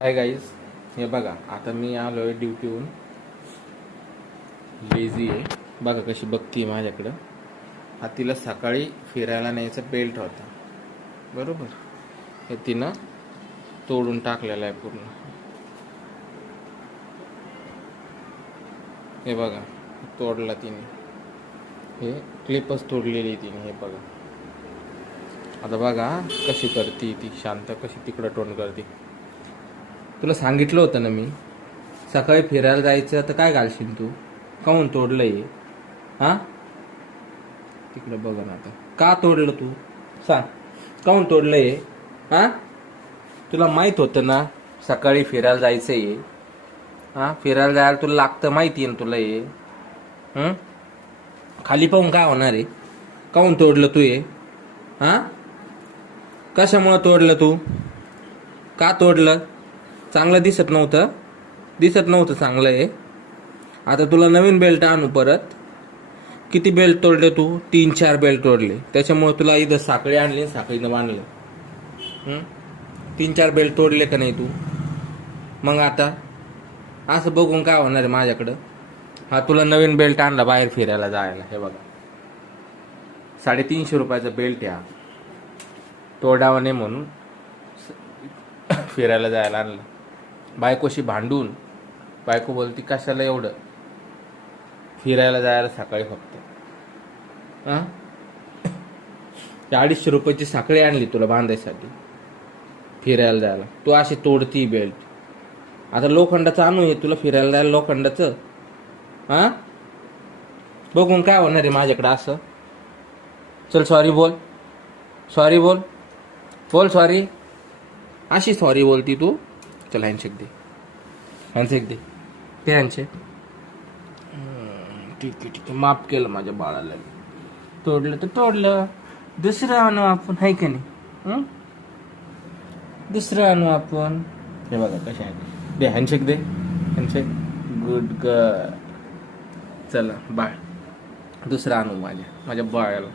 Hi guys, हे बघा आता मी आलो आहे ड्युटीहून. लेझी आहे बघा, कशी बघती माझ्याकडं. हा तिला सकाळी फिरायला न्यायचा बेल्ट होता, बरोबर. हे तिनं तोडून टाकलेला आहे पूर्ण. हे बघा, तोडला तिने. हे क्लिपच तोडलेली तिने. हे बघा आता बघा कशी करते ती, शांत कशी तिकडं तोंड करते. तुला सांगितलं होतं ना मी, सकाळी फिरायला जायचं तर काय घालशील तू? काहून तोडलं हे? हां, तिकडं बघा ना आता. का तोडलं तू? सांग, काहून तोडलं हे? हां, तुला माहीत होतं ना सकाळी फिरायला जायचं आहे. हां, फिरायला जायला तुला लागतं, माहिती आहे ना तुला हे. खाली पाहून काय होणार आहे? काहून तोडलं तू हे? हां, कशामुळं तोडलं तू? का तोडलं? चांगलं दिसत नव्हतं चांगलं आहे. आता तुला नवीन बेल्ट आणू परत. किती बेल्ट तोडले तू? 3-4 बेल्ट तोडले. त्याच्यामुळे तुला इथं साखळी आणली, साखळीनं बांधलं. 3-4 बेल्ट तोडले का नाही तू? मग आता असं बघून काय होणार आहे माझ्याकडं? हा, तुला नवीन बेल्ट आणला बाहेर फिरायला जायला. हे बघा, 350 रुपयाचा बेल्ट आहे हा. तोडावा नाही म्हणून फिरायला जायला आणलं. बायकोशी भांडून बायको बोलती, कशाला एवढं फिरायला जायला सकाळी फक्त. 250 रुपयाची साखळी आणली तुला बांधायसाठी फिरायला जायला. तू अशी तोडती बेल्ट. आता लोखंडाचं आणू हे तुला फिरायला जायला, लोखंडाचं. बघून काय होणार आहे माझ्याकडं असं? चल सॉरी बोल, बोल सॉरी. अशी सॉरी बोलती तू? चल हँडशेक दे, ते हँडशेक. ठीक आहे, माफ केलं माझ्या बाळाला. तोडलं तर तोडलं, दुसरं आणू आपण, हाय का नाही? दुसरं आणू आपण. हे बघा कशा आहे. दे हँडशेक, गुड गर्ल. चला बाळ, दुसरं आणू माझ्या बाळाला.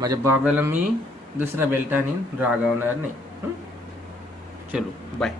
माझ्या बाबाला मी दुसरा बेल्ट आणीन, रागावणार नाही. चलो बाय.